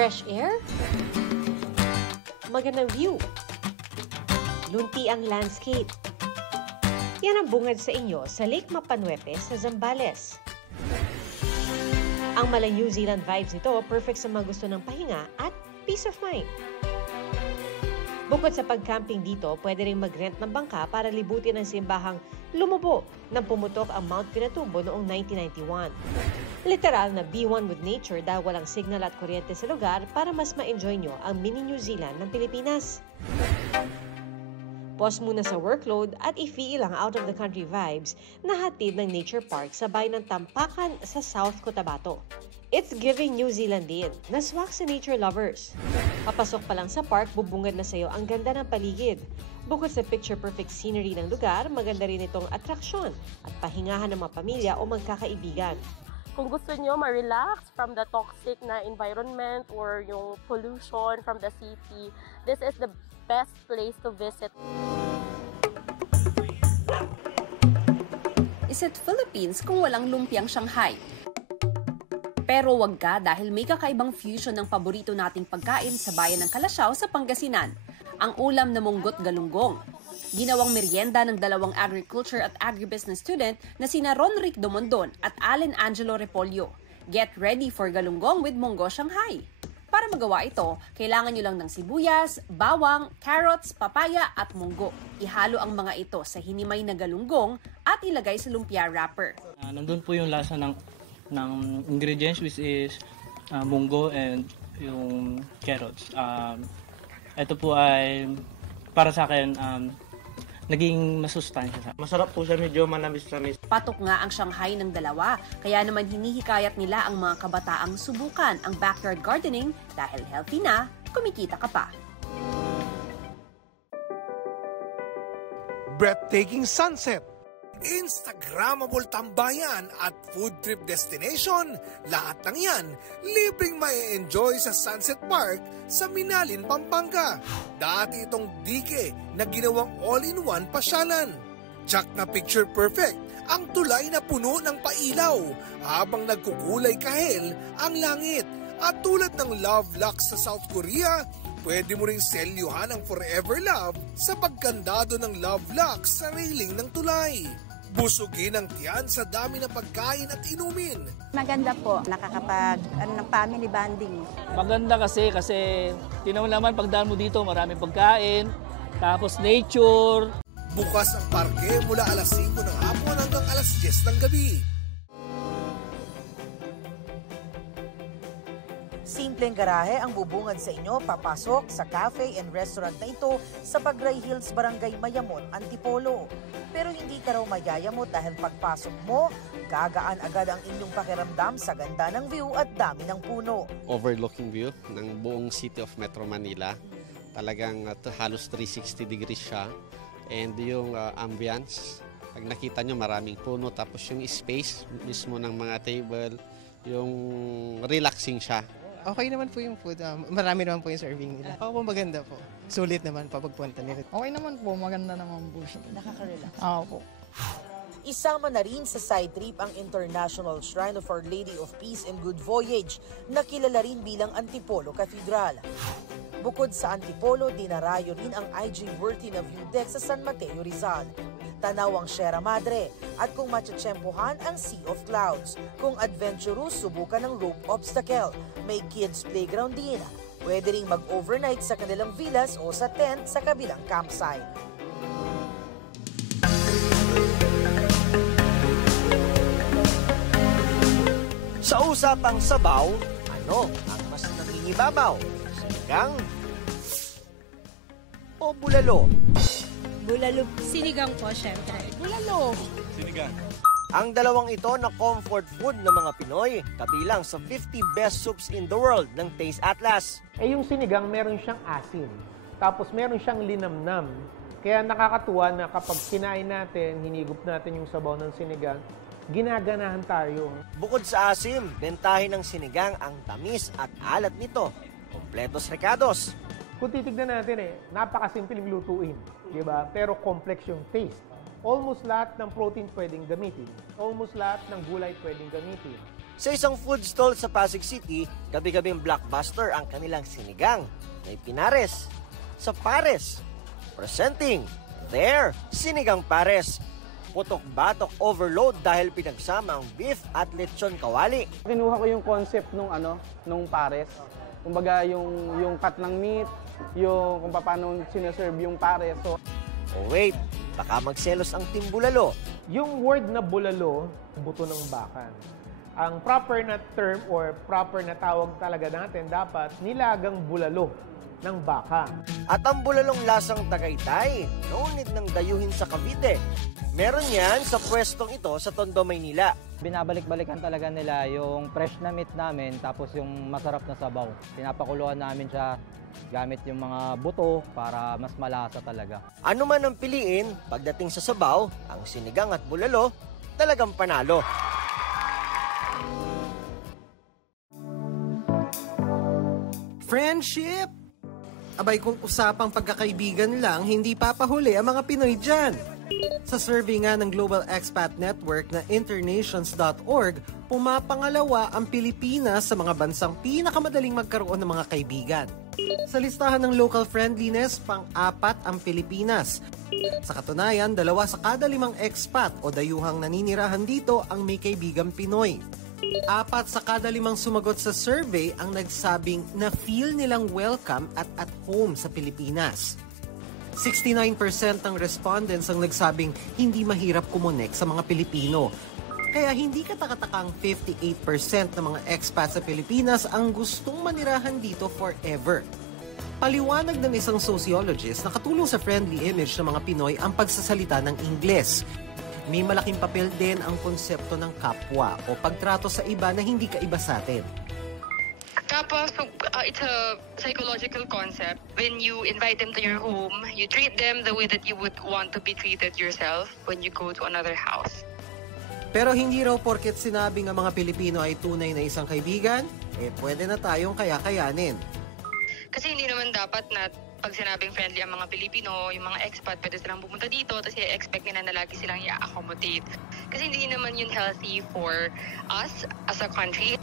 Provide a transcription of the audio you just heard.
Fresh air? Magandang view. Lunti ang landscape. Yan ang bungad sa inyo sa Lake Mapanuepe sa Zambales. Ang mala New Zealand vibes nito, perfect sa mga gusto ng pahinga at peace of mind. Bukod sa pag-camping dito, pwede rin mag-rent ng bangka para libutin ang simbahang lumubo nang pumutok ang Mount Pinatubo noong 1991. Literal na be one with nature dahil walang signal at kuryente sa lugar para mas ma-enjoy nyo ang mini New Zealand ng Pilipinas. Pause muna sa workload at i-feel ang out-of-the-country vibes na hatid ng nature park sa bayan ng Tampakan sa South Cotabato. It's giving New Zealand din, naswak sa nature lovers. Papasok pa lang sa park, bubungad na sa'yo ang ganda ng paligid. Bukod sa picture-perfect scenery ng lugar, maganda rin itong atraksyon at pahingahan ng mga pamilya o magkakaibigan. Kung gusto nyo ma-relax from the toxic na environment or yung pollution from the city, this is the best place to visit. Is it Philippines kung walang lumpiang Shanghai? Pero wag ka dahil may kakaibang fusion ng paborito nating pagkain sa bayan ng Calasiao sa Pangasinan, ang ulam na munggot galunggong. Ginawang merienda ng dalawang agriculture at agribusiness student na sina Ronric Domondon at Allen Angelo Repolyo. Get ready for galunggong with munggo Shanghai. Para magawa ito, kailangan nyo lang ng sibuyas, bawang, carrots, papaya at munggo. Ihalo ang mga ito sa hinimay na galunggong at ilagay sa lumpia wrapper. Nandun po yung lasa ng ingredients which is munggo and yung carrots. Ito po ay para sa akin naging masustansya. Masarap po siya, medyo manamis-namis. Patok nga ang Shanghai ng dalawa, kaya naman hinihikayat nila ang mga kabataang subukan ang backyard gardening dahil healthy na, kumikita ka pa. Breathtaking sunset, Instagrammable tambayan at food trip destination, lahat ng yan libreng ma-enjoy sa Sunset Park sa Minalin, Pampanga. Dati itong dike na ginawang all-in-one pasyalan. Tsak na picture perfect ang tulay na puno ng pailaw habang nagkukulay kahel ang langit. At tulad ng Love Lux sa South Korea, pwede mo ring selyuhan ang forever love sa pagkandado ng Love Lux sa railing ng tulay. Busugin ang tiyan sa dami ng pagkain at inumin. Maganda po, nakakapag ng family bonding. Maganda kasi tinaw naman pagdaan mo dito, maraming pagkain, tapos nature. Bukas ang parke mula alas 5 ng hapon hanggang alas 10 ng gabi. Simpleng garahe ang bubungad sa inyo papasok sa cafe and restaurant na ito sa Pagray Hills, Barangay Mayamot, Antipolo. Pero hindi ka raw mayayamot dahil pagpasok mo, gagaan agad ang inyong pakiramdam sa ganda ng view at dami ng puno. Overlooking view ng buong city of Metro Manila. Talagang halos 360 degrees siya. And yung ambience, pag nakita nyo maraming puno, tapos yung space mismo ng mga table, yung relaxing siya. Okay naman po yung food. Marami naman po yung serving nila. Ako po maganda po. Sulit naman pa pagpunta nila. Okay naman po. Maganda naman po siya. Nakaka-relax. Oo po. Isama na rin sa side trip ang International Shrine of Our Lady of Peace and Good Voyage na kilala rin bilang Antipolo Cathedral. Bukod sa Antipolo, dinarayo rin ang IG worthy na view deck sa San Mateo, Rizal. Tanaw ang Sierra Madre at kung matsyempohan ang Sea of Clouds. Kung adventurous, subukan ng rope obstacle. May kids playground din. Pwede ring mag-overnight sa kanilang villas o sa tent sa kabilang campsite. Sa usapang sabaw, ano ang mas nangingibabaw? Sinigang o bulalo? Bulalo. Sinigang po, syempre. Bulalo. Sinigang. Ang dalawang ito na comfort food ng mga Pinoy, kabilang sa 50 best soups in the world ng Taste Atlas. Yung sinigang, meron siyang asin. Tapos meron siyang linamnam. Kaya nakakatuwa na kapag kinain natin, hinigop natin yung sabaw ng sinigang, ginaganahan tayo. Bukod sa asim, bentahin ng sinigang ang tamis at alat nito. Kompletos recados. Kung titignan natin napakasimpleng lutuin, di ba? Pero complex yung taste. Almost lahat ng protein pwedeng gamitin. Almost lahat ng gulay pwedeng gamitin. Sa isang food stall sa Pasig City, gabi-gabing blockbuster ang kanilang sinigang. May pinares sa pares. Presenting their sinigang pares. Putok-batok overload dahil pinagsama ang beef at lechon kawali. Kinuha ko yung concept nung pares. Kumbaga yung cut ng meat, yung kung paano sineserve yung pares. So, oh wait, baka magselos ang Team Bulalo. Yung word na bulalo, buto ng bakan. Ang proper na term or proper na tawag talaga natin dapat nilagang bulalo ng baka. At ang bulalong lasang Tagaytay, no need ng dayuhin sa Cavite. Meron yan sa pwestong ito sa Tondo, Maynila. Binabalik-balikan talaga nila yung fresh na meat namin tapos yung masarap na sabaw. Pinapakuluan namin siya gamit yung mga buto para mas malasa talaga. Ano man ang piliin, pagdating sa sabaw, ang sinigang at bulalo, talagang panalo. Friendship! Abay kung usapang pagkakaibigan lang, hindi papahuli ang mga Pinoy dyan. Sa survey nga ng Global Expat Network na internations.org, pumapangalawa ang Pilipinas sa mga bansang pinakamadaling magkaroon ng mga kaibigan. Sa listahan ng local friendliness, pang-apat ang Pilipinas. Sa katunayan, 2 sa kada 5 expat o dayuhang naninirahan dito ang may kaibigang Pinoy. 4 sa kada 5 sumagot sa survey ang nagsabing na feel nilang welcome at at home sa Pilipinas. 69% ng respondents ang nagsabing hindi mahirap kumonek sa mga Pilipino. Kaya hindi katakatakang 58% ng mga expats sa Pilipinas ang gustong manirahan dito forever. Paliwanag ng isang sociologist na katulong sa friendly image ng mga Pinoy ang pagsasalita ng Ingles. May malaking papel din ang konsepto ng kapwa o pagtrato sa iba na hindi kaiba sa atin. Kapwa, it's a psychological concept. When you invite them to your home, you treat them the way that you would want to be treated yourself when you go to another house. Pero hindi raw porket sinabing ang mga Pilipino ay tunay na isang kaibigan, pwede na tayong kaya-kayanin. Kasi hindi naman dapat na pag sinabing friendly ang mga Pilipino, yung mga expat, pwede silang pumunta dito, tapos i-expect nila na lagi silang i-accommodate. Kasi hindi naman yun healthy for us as a country.